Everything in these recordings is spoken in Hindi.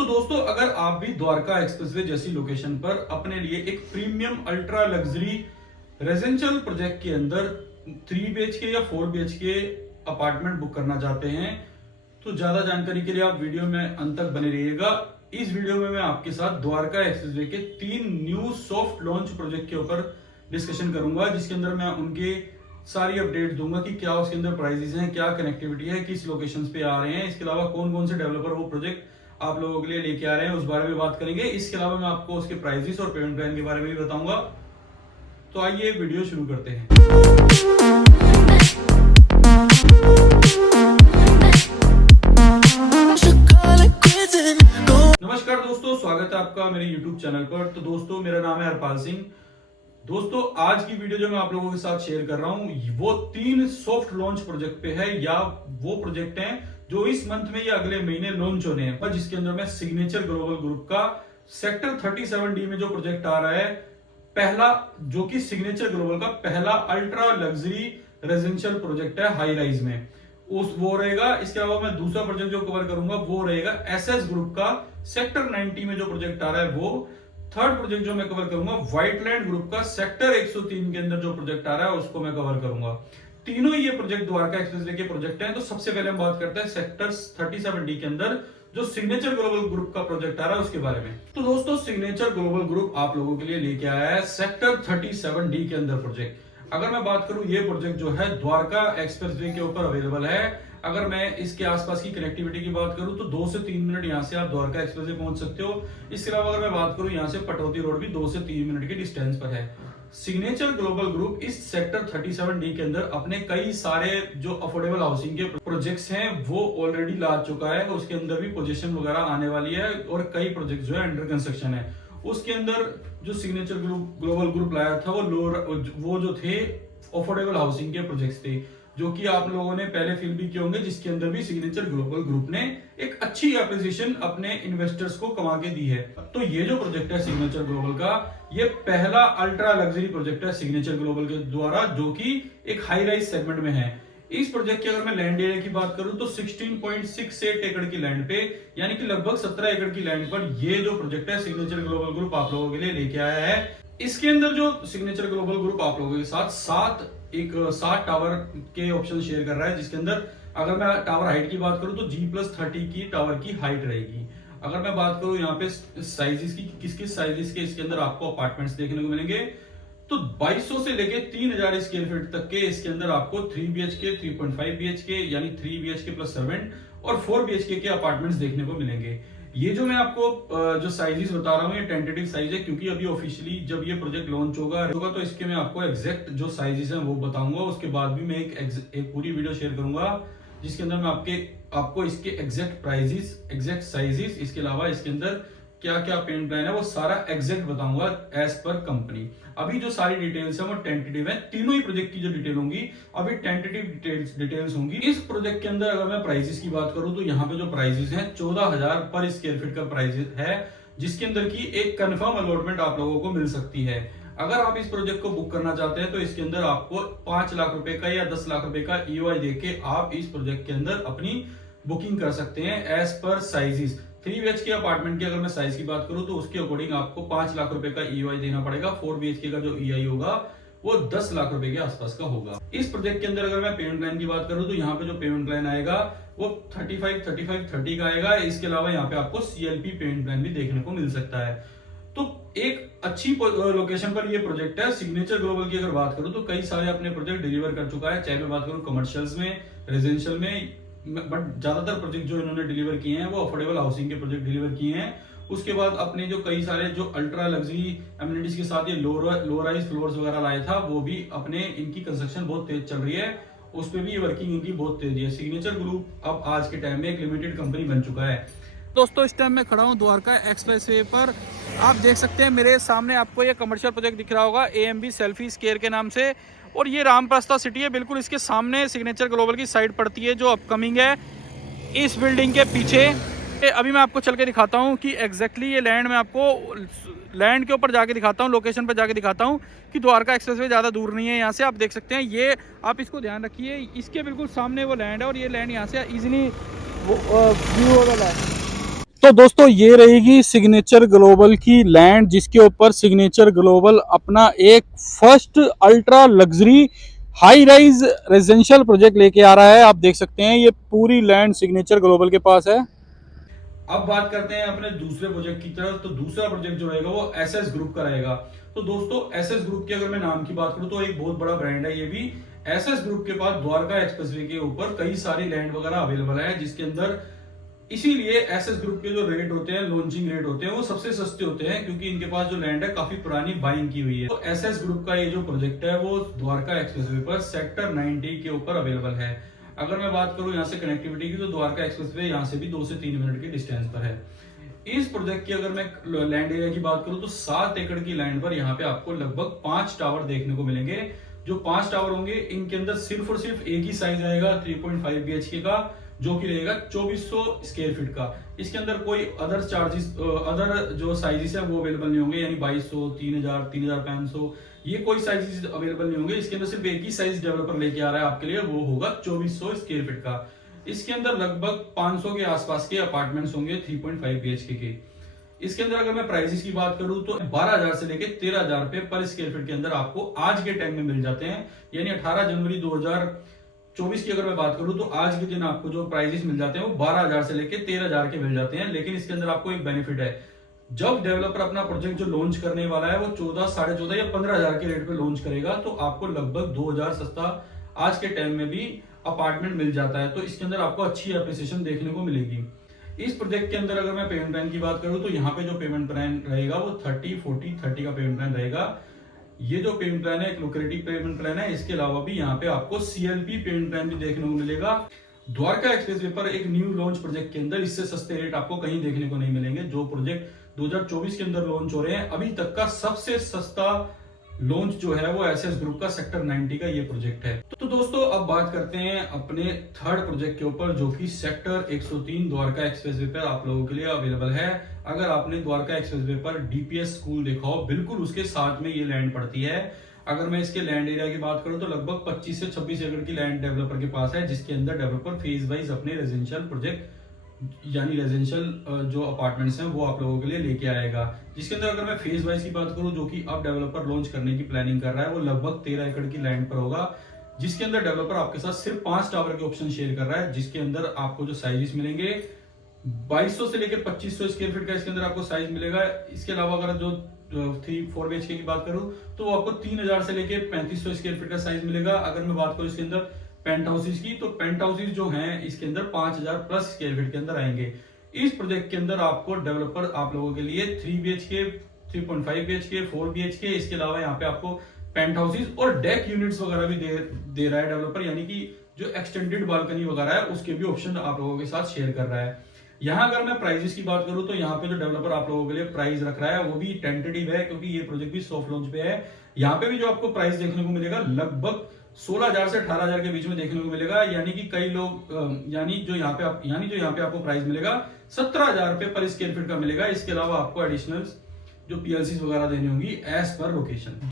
तो दोस्तों, अगर आप भी द्वारका एक्सप्रेसवे जैसी लोकेशन पर अपने लिए एक premium ultra luxury residential project के अंदर 3 BHK या 4 BHK अपार्टमेंट बुक करना चाहते हैं, तो ज्यादा जानकारी के लिए आप वीडियो में अंत तक बने रहिएगा। इस वीडियो में मैं आपके साथ द्वारका एक्सप्रेसवे के 3 न्यू सॉफ्ट लॉन्च प्रोजेक्ट के ऊपर डिस्कशन करूंगा, जिसके अंदर मैं उनके सारी अपडेट दूंगा कि क्या उसके अंदर प्राइसेस हैं, क्या कनेक्टिविटी है, किस लोकेशंस पे आ रहे हैं, इसके अलावा कौन कौन से डेवलपर वो प्रोजेक्ट आप लोगों के लिए लेके आ रहे हैं, उस बारे में बात करेंगे। इसके अलावा मैं आपको उसके प्राइसेस और पेमेंट प्लान के बारे में भी बताऊंगा। तो आइए वीडियो शुरू करते हैं। नमस्कार दोस्तों, स्वागत है आपका मेरे YouTube चैनल पर। तो दोस्तों, मेरा नाम है हरपाल सिंह। दोस्तों, आज की वीडियो जो मैं आप लोगों के साथ शेयर कर रहा हूं वो 3 सॉफ्ट लॉन्च प्रोजेक्ट पे है, या वो प्रोजेक्ट हैं जो इस मंथ में या अगले महीने लॉन्च होने हैं, जिसके अंदर में सिग्नेचर ग्लोबल ग्रुप का सेक्टर 37D में जो प्रोजेक्ट आ रहा है, पहला, जो कि सिग्नेचर ग्लोबल का पहला अल्ट्रा लग्जरी रेजिडेंशियल प्रोजेक्ट है हाई राइज में, वो रहेगा। इसके अलावा मैं दूसरा प्रोजेक्ट जो कवर करूंगा वो रहेगा एसएस ग्रुप का सेक्टर 90 में जो प्रोजेक्ट आ रहा है वो। थर्ड प्रोजेक्ट जो मैं कवर करूंगा व्हाइटलैंड ग्रुप का सेक्टर 103 के अंदर जो प्रोजेक्ट आ रहा है उसको मैं कवर करूंगा। तीनों ही ये प्रोजेक्ट द्वारका एक्सप्रेसवे के प्रोजेक्ट हैं। तो सबसे पहले हम बात करते हैं सेक्टर 37D के अंदर जो सिग्नेचर ग्लोबल ग्रुप का प्रोजेक्ट आ रहा है उसके बारे में। तो दोस्तों, सिग्नेचर ग्लोबल ग्रुप आप लोगों के लिए लेके आया है सेक्टर 37D के अंदर प्रोजेक्ट। अगर मैं बात करूं, ये प्रोजेक्ट जो है द्वारका एक्सप्रेसवे के ऊपर अवेलेबल है। अगर मैं इसके आसपास की कनेक्टिविटी की बात करूं तो 2 से 3 मिनट यहां से आप द्वारका एक्सप्रेसवे पहुंच सकते हो। इसके अलावा अगर मैं बात करूं, यहां से पटौती रोड भी 2 से 3 मिनट के डिस्टेंस पर है। सिग्नेचर ग्लोबल ग्रुप इस सेक्टर 37D के अंदर अपने कई सारे जो अफोर्डेबल हाउसिंग के प्रोजेक्ट्स हैं वो ऑलरेडी ला चुका है। उसके अंदर भी पोजीशन वगैरह आने वाली है और कई प्रोजेक्ट जो है अंडर कंस्ट्रक्शन है। उसके अंदर जो सिग्नेचर ग्लोबल ग्रुप लाया था वो जो थे अफोर्डेबल हाउसिंग के प्रोजेक्ट्स थे, जो कि आप लोगों ने पहले फील भी किए होंगे, जिसके अंदर भी सिग्नेचर ग्लोबल ग्रुप ने एक अच्छी एप्रिसिएशन अपने इन्वेस्टर्स को कमा के दी है। तो ये जो प्रोजेक्ट है सिग्नेचर ग्लोबल का, ये पहला अल्ट्रा लग्जरी प्रोजेक्ट है सिग्नेचर ग्लोबल के द्वारा, जो कि एक हाई राइज सेगमेंट में है। इस प्रोजेक्ट की अगर मैं लैंड एरिया की बात करूं तो 16.68 एकड़ की लैंड पे, यानी कि लगभग 17 एकड़ की लैंड पर ये जो प्रोजेक्ट है सिग्नेचर ग्लोबल ग्रुप आप लोगों के लिए लेके आया है। इसके अंदर जो सिग्नेचर ग्लोबल ग्रुप आप लोगों के साथ 7 टावर के ऑप्शन शेयर कर रहा है, जिसके अंदर अगर मैं टावर हाइट की बात करूं तो G+30 की टावर की हाइट रहेगी। अगर मैं बात करूं यहाँ पे साइजेस की, किस साइजेस के इसके अंदर आपको अपार्टमेंट्स देखने को मिलेंगे, तो 2200 से लेके 3000 स्क्वायर फीट तक के इसके अंदर आपको 3 BHK, 3.5 BHK यानी 3 BHK प्लस सर्वेंट और 4 BHK के अपार्टमेंट्स देखने को मिलेंगे। ये जो मैं आपको जो साइजेस बता रहा हूँ ये टेंटेटिव साइज है, क्योंकि अभी ऑफिशियली जब ये प्रोजेक्ट लॉन्च होगा तो इसके मैं आपको एग्जैक्ट जो साइजेस हैं वो बताऊंगा। उसके बाद भी मैं एक पूरी वीडियो शेयर करूंगा जिसके अंदर मैं आपको इसके एग्जैक्ट प्राइसेस, एग्जैक्ट साइजेस, इसके अलावा इसके अंदर क्या क्या पेमेंट प्लान है वो सारा एग्जैक्ट बताऊंगा एज पर कंपनी। अभी जो सारी डिटेल्स है वो टेंटेटिव है। तीनों ही प्रोजेक्ट की जो डिटेल होंगी अभी टेंटेटिव डिटेल्स होंगी। इस प्रोजेक्ट के अंदर अगर मैं प्राइसेस की बात करूं तो यहाँ पे जो प्राइसेस हैं 14,000 पर स्क्वायर फीट का प्राइस है, जिसके अंदर की एक कंफर्म अलॉटमेंट आप लोगों को मिल सकती है। अगर आप इस प्रोजेक्ट को बुक करना चाहते हैं तो इसके अंदर आपको 5 लाख रुपए का या 10 लाख रुपए का EOI देके आप इस प्रोजेक्ट के अंदर अपनी बुकिंग कर सकते हैं as per sizes. 3 BHK apartment की अगर मैं साइज की बात करूं तो उसके अकॉर्डिंग आपको 5 लाख रुपए का EOI देना पड़ेगा। 4 BHK का जो EOI होगा वो 10 लाख रुपए के आसपास का होगा। इस प्रोजेक्ट के अंदर अगर मैं पेमेंट प्लान की बात करूं तो यहाँ पे जो पेमेंट प्लान आएगा वो 35-35-30 का आएगा। इसके अलावा यहाँ पे आपको CLP पेमेंट प्लान भी देखने को मिल सकता है। तो एक अच्छी लोकेशन पर ये प्रोजेक्ट है। सिग्नेचर ग्लोबल की अगर बात करूं तो कई सारे अपने प्रोजेक्ट डिलीवर कर चुका है, चाहे मैं बात करूं कमर्शियल्स में, रेजिडेंशियल में, बट ज्यादातर प्रोजेक्ट जो इन्होंने डिलीवर किए हैं वो अफोर्डेबल हाउसिंग के प्रोजेक्ट डिलीवर किए हैं। उसके बाद अपने जो कई सारे जो अल्ट्रा लग्जरी एमिनिटीज के साथ ये लो राइज फ्लोर्स वगैरह लाया था, वो भी अपने इनकी कंस्ट्रक्शन बहुत तेज चल रही है, उस पर भी वर्किंग इनकी बहुत तेज है। सिग्नेचर ग्रुप अब आज के टाइम में एक लिमिटेड कंपनी बन चुका है। दोस्तों, इस टाइम मैं खड़ा हूँ द्वारका एक्सप्रेसवे पर। आप देख सकते हैं मेरे सामने आपको ये कमर्शियल प्रोजेक्ट दिख रहा होगा AMB सेल्फी स्केयर के नाम से, और ये रामप्रस्था सिटी है। बिल्कुल इसके सामने सिग्नेचर ग्लोबल की साइट पड़ती है जो अपकमिंग है इस बिल्डिंग के पीछे। अभी मैं आपको चल के दिखाता हूँ कि एग्जैक्टली ये लैंड, मैं आपको लैंड के ऊपर जाके दिखाता हूँ, लोकेशन पर जाके दिखाता हूँ कि द्वारका एक्सप्रेसवे ज़्यादा दूर नहीं है यहाँ से। आप देख सकते हैं, ये आप इसको ध्यान रखिए, इसके बिल्कुल सामने वो लैंड है और ये लैंड यहाँ से ईजिली व्यूएबल है। तो दोस्तों ये रहेगी सिग्नेचर ग्लोबल की लैंड, जिसके ऊपर सिग्नेचर ग्लोबल अपना एक first ultra luxury high rise residential project लेके आ रहा है। आप देख सकते हैं ये पूरी लैंड सिग्नेचर ग्लोबल के पास है। अब बात करते हैं अपने दूसरे प्रोजेक्ट की तरफ। तो दूसरा प्रोजेक्ट जो रहेगा वो एसएस ग्रुप का रहेगा। तो दोस्तों एसएस ग्रुप की अगर मैं नाम की बात करूं तो एक बहुत बड़ा ब्रांड है ये भी। एसएस ग्रुप के पास द्वारका एक्सप्रेसवे के ऊपर कई सारी लैंड वगैरह अवेलेबल है, जिसके अंदर इसीलिए एसएस ग्रुप के जो रेट होते हैं, लॉन्चिंग रेट होते हैं, वो सबसे सस्ते होते हैं, क्योंकि इनके पास जो लैंड है काफी पुरानी बाइंग की हुई है। तो एसएस ग्रुप का ये जो प्रोजेक्ट है वो द्वारका एक्सप्रेसवे पर सेक्टर 90 के ऊपर अवेलेबल है। अगर मैं बात करूं यहाँ से कनेक्टिविटी की, तो द्वारका एक्सप्रेसवे यहाँ से भी 2 से 3 मिनट के डिस्टेंस पर है। इस प्रोजेक्ट की अगर मैं लैंड एरिया की बात करूं तो 7 एकड़ की लैंड पर यहाँ पे आपको लगभग 5 टावर देखने को मिलेंगे। जो 5 टावर होंगे इनके अंदर सिर्फ और सिर्फ एक ही साइज आएगा 3.5 BHK का, जो कि रहेगा 2400 स्क्वायर फीट का। इसके अंदर कोई अदर चार्जेस, अदर जो साइजेस है वो अवेलेबल नहीं होंगे, यानी 2200, 3000, 3500 ये कोई साइजेस अवेलेबल नहीं होंगे। इसके अंदर सिर्फ एक ही साइज डेवलपर लेके आ रहा है आपके लिए, वो होगा 2400 स्क्वायर फीट का। इसके अंदर लगभग 500 के आसपास के अपार्टमेंट्स होंगे 3.5 BHK के। इसके अंदर अगर मैं प्राइसेस की बात करूं तो 12,000 से लेके 13,000 रुपए पर स्क्वायर फीट के अंदर आपको आज के टाइम में मिल जाते हैं। यानी 18 जनवरी 2024 की अगर मैं बात करूं तो आज के दिन आपको जो प्राइसेस मिल जाते हैं वो 12,000 से लेके 13,000 के मिल जाते हैं। लेकिन इसके अंदर आपको एक बेनिफिट है, जब डेवलपर अपना प्रोजेक्ट जो लॉन्च करने वाला है वो 14, 14.5 या 15,000 के रेट पे लॉन्च करेगा, तो आपको लगभग 2,000 सस्ता आज के टाइम में भी अपार्टमेंट मिल जाता है। तो इसके अंदर आपको अच्छी एप्रिसिएशन देखने को मिलेगी। इस प्रोजेक्ट के अंदर अगर मैं पेमेंट प्लान की बात करूं तो यहाँ पे जो पेमेंट प्लान रहेगा वो 30-40-30 का पेमेंट प्लान रहेगा। ये जो पेमेंट प्लान है एक लुक्रेटिव पेमेंट प्लान है। इसके अलावा भी यहाँ पे आपको CLP पेमेंट प्लान भी देखने को मिलेगा। द्वारका एक्सप्रेसवे पर एक न्यू लॉन्च प्रोजेक्ट के अंदर इससे सस्ते रेट आपको कहीं देखने को नहीं मिलेंगे। जो प्रोजेक्ट 2024 के अंदर लॉन्च हो रहे हैं, अभी तक का सबसे सस्ता लॉन्च जो है वो एसएस ग्रुप का सेक्टर 90 का ये प्रोजेक्ट है। तो दोस्तों अब बात करते हैं अपने थर्ड प्रोजेक्ट के ऊपर, जो कि सेक्टर 103 द्वारका एक्सप्रेसवे पर आप लोगों के लिए अवेलेबल है। अगर आपने द्वारका एक्सप्रेसवे पर DPS स्कूल देखा हो, बिल्कुल उसके साथ में ये लैंड पड़ती है। अगर मैं इसके लैंड एरिया की बात करूं तो लगभग 25 से 26 एकड़ की लैंड डेवलपर के पास है, जिसके अंदर डेवलपर फेज वाइज अपने रेजिडेंशियल प्रोजेक्ट यानी रेजिडेंशियल जो अपार्टमेंट्स हैं वो आप लोगों के लिए लेके आएगा। जिसके अंदर अगर मैं फेज वाइज की बात करूं, जो कि अब डेवलपर लॉन्च करने की प्लानिंग कर रहा है, वो लगभग 13 एकड़ की लैंड पर होगा, जिसके अंदर डेवलपर आपके साथ सिर्फ 5 टावर के ऑप्शन शेयर कर रहा है। जिसके अंदर आपको जो साइजेस मिलेंगे 2200 से लेकर 2500 स्क्वायर फीट का इसके अंदर आपको साइज मिलेगा। इसके अलावा अगर जो 3-4 BHK की बात करूं तो वो आपको 3000 से लेकर 3500 स्क्वायर फीट का साइज मिलेगा। अगर मैं बात करूं इसके अंदर पेंट हाउसेज की, तो पेंट हाउसेज जो हैं इसके अंदर 5000 प्लस स्क्वायर फीट के अंदर आएंगे। इस प्रोजेक्ट के अंदर आपको डेवलपर आप लोगों के लिए 3 BHK, 3.5 BHK, 4 BHK, इसके अलावा यहाँ पे आपको पेंट हाउसेज और डेक यूनिट्स वगैरह भी दे रहा है डेवलपर, यानी कि जो एक्सटेंडेड बालकनी वगैरह है उसके भी ऑप्शन आप लोगों के साथ शेयर कर रहा है। यहाँ अगर मैं प्राइजेस की बात करूं तो यहाँ पे जो डेवलपर आप लोगों के लिए प्राइस रख रहा है वो भी टेंटेटिव है, क्योंकि ये प्रोजेक्ट भी सॉफ्ट लॉन्च पे है। यहाँ पे भी जो आपको प्राइस देखने को मिलेगा लगभग 16,000 से 18,000 के बीच में देखने को मिलेगा। यानी कि कई लोग यानी जो यहाँ पे आपको प्राइस मिलेगा 17,000 रुपए पर स्क्वायर फीट का मिलेगा। इसके अलावा आपको एडिशनल जो PLCs वगैरह देनी होंगी एज पर लोकेशन।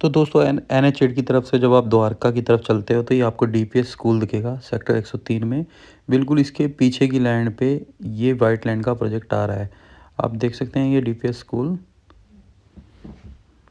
तो दोस्तों NH8 की तरफ से जब आप द्वारका की तरफ चलते हो तो ये आपको DPS स्कूल दिखेगा सेक्टर 103 में। बिल्कुल इसके पीछे की लैंड पे ये वाइट लैंड का प्रोजेक्ट आ रहा है, आप देख सकते हैं ये DPS स्कूल।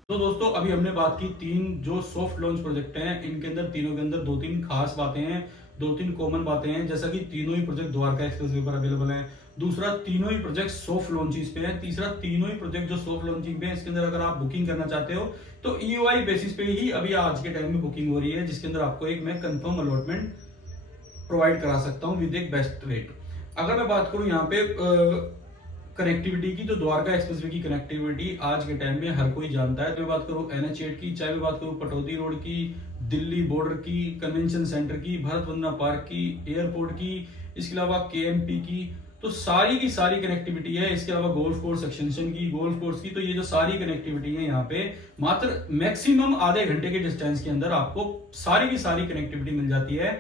तो दोस्तों अभी हमने बात की 3 जो सॉफ्ट लॉन्च प्रोजेक्ट हैं, इनके अंदर तीनों के अंदर 2-3 खास बातें हैं, 2-3 कॉमन बातें हैं। जैसा कि तीनों ही प्रोजेक्ट द्वारका एक्सप्रेसवे पर अवेलेबल हैं। दूसरा, तीनों ही प्रोजेक्ट सॉफ्ट लॉन्चिंग पे हैं। तीसरा, तीनों ही प्रोजेक्ट जो सॉफ्ट लॉन्चिंग पे हैं इसके अंदर अगर आप बुकिंग करना चाहते हो तो EOI बेसिस पे ही अभी आज के टाइम में बुकिंग हो रही है, जिसके अंदर आपको एक मैं कंफर्म अलॉटमेंट प्रोवाइड करा सकता हूँ विद एक बेस्ट रेट। अगर मैं बात करूँ यहाँ पे कनेक्टिविटी की, तो द्वारका एक्सप्रेसवे की कनेक्टिविटी आज के टाइम में हर कोई जानता है। तो मैं बात करूं NH8 की, चाहे मैं बात करूं पटौदी रोड की, दिल्ली बॉर्डर की, कन्वेंशन सेंटर की, भरत वंदना पार्क की, एयरपोर्ट की, इसके अलावा KMP की, तो सारी की सारी कनेक्टिविटी है। इसके अलावा गोल्फ कोर्स एक्सटेंशन की, गोल्फ कोर्स की, तो ये जो सारी कनेक्टिविटी है यहाँ पे मात्र मैक्सिमम आधे घंटे के डिस्टेंस के अंदर आपको सारी की सारी कनेक्टिविटी मिल जाती है।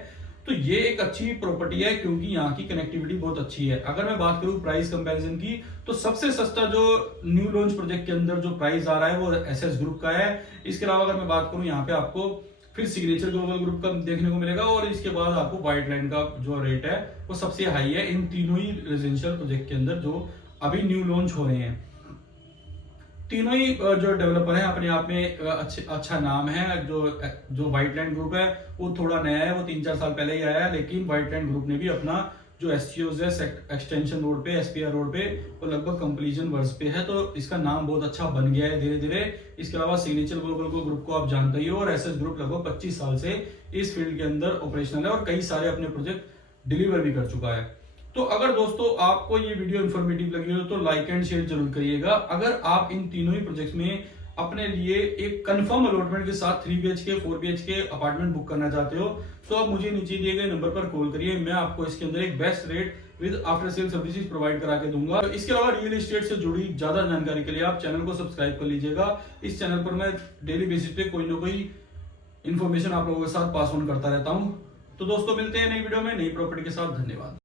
तो ये एक अच्छी प्रॉपर्टी है, क्योंकि यहाँ की कनेक्टिविटी बहुत अच्छी है। अगर मैं बात करूं प्राइस कंपैरिजन की, तो सबसे सस्ता जो न्यू लॉन्च प्रोजेक्ट के अंदर जो प्राइस आ रहा है वो एसएस ग्रुप का है। इसके अलावा अगर मैं बात करूं यहाँ पे आपको फिर सिग्नेचर ग्लोबल ग्रुप का देखने को मिलेगा, और इसके बाद आपको व्हाइट लाइन का जो रेट है वो सबसे हाई है इन तीनों ही रेजिडेंशियल प्रोजेक्ट के अंदर जो अभी न्यू लॉन्च हो रहे हैं। तीनों ही जो डेवलपर हैं अपने आप में अच्छा नाम है। जो व्हाइटलैंड ग्रुप है वो थोड़ा नया है, वो 3-4 साल पहले ही आया है, लेकिन व्हाइटलैंड ग्रुप ने भी अपना जो एससीओज है एक्सटेंशन रोड पे, एसपीआर रोड पे, वो लगभग कंप्लीशन वर्स पे है, तो इसका नाम बहुत अच्छा बन गया है धीरे धीरे। इसके अलावा सिग्नेचर ग्लोबल को ग्रुप को आप जानते ही हो, और एसएस ग्रुप लगभग 25 साल से इस फील्ड के अंदर ऑपरेशनल है और कई सारे अपने प्रोजेक्ट डिलीवर भी कर चुका है। तो अगर दोस्तों आपको ये वीडियो इन्फॉर्मेटिव लगी हो तो लाइक एंड शेयर जरूर करिएगा। अगर आप इन तीनों ही प्रोजेक्ट्स में अपने लिए एक कंफर्म अलॉटमेंट के साथ 3 BHK 4 BHK अपार्टमेंट बुक करना चाहते हो तो आप मुझे नीचे दिए गए नंबर पर कॉल करिए। मैं आपको इसके अंदर एक best rate with after sale services provide करा के दूंगा। तो इसके अलावा रियल एस्टेट से जुड़ी ज्यादा जानकारी के लिए आप चैनल को सब्सक्राइब कर लीजिएगा। इस चैनल पर मैं डेली बेसिस पे कोई ना कोई इन्फॉर्मेशन आप लोगों के साथ पास ऑन करता रहता हूं। तो दोस्तों मिलते हैं नई वीडियो में नई प्रॉपर्टी के साथ। धन्यवाद।